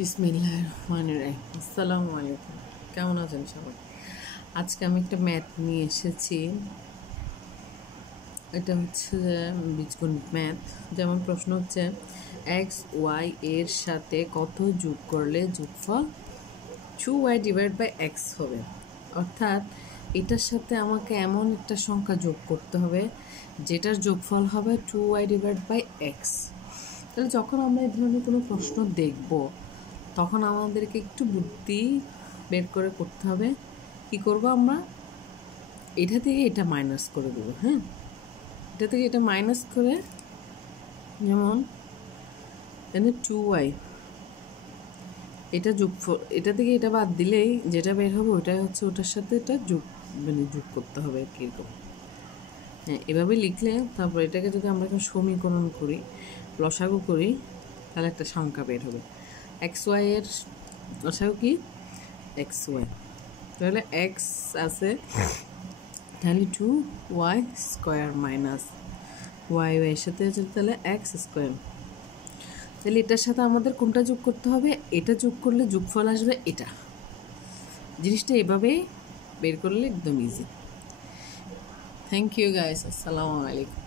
বিসমিল্লাহির রহমানির রহিম। আসসালামু আলাইকুম। কেমন আছেন সবাই? আজকে আমি একটা ম্যাথ নিয়ে এসেছি। এটা হচ্ছে বীজগণিত ম্যাথ। যেমন প্রশ্ন হচ্ছে এক্স ওয়াই এর সাথে কত যোগ করলে যোগফল 2y ডিভাইড বাই এক্স হবে। অর্থাৎ এটার সাথে আমাকে এমন একটা সংখ্যা যোগ করতে হবে যেটার যোগফল হবে 2y ডিভাইড বাই এক্স। তাহলে যখন আমরা এই ধরনের কোনো প্রশ্ন দেখব তখন আমাদেরকে একটু বুদ্ধি বের করে করতে হবে। কি করব আমরা? এটা থেকে এটা মাইনাস করে দেবো। হ্যাঁ, এটা থেকে এটা মাইনাস করে, যেমন এখানে 2y, এটা এটা থেকে এটা বাদ দিলেই যেটা বের হবে ওটাই হচ্ছে ওটার সাথে এটা যোগ করতে হবে কীরকম। হ্যাঁ, এভাবে লিখলে তারপর এটাকে যদি আমরা এখন সমীকরণ করি, লসাগু করি, তাহলে একটা সংখ্যা বের হবে। এক্স ওয়াই এর লসাগু কি? X Y. তাহলে এক্স আছে, তাহলে 2y স্কোয়ার মাইনাস ওয়াই এর সাথে আছে তাহলে এক্স স্কোয়ার। তাহলে এটার সাথে আমাদের কোনটা যোগ করতে হবে? এটা যোগ করলে যোগফল আসবে এটা। জিনিসটা এভাবেই বের করলে একদম ইজি। Thank you guys. আসসালামু আলাইকুম।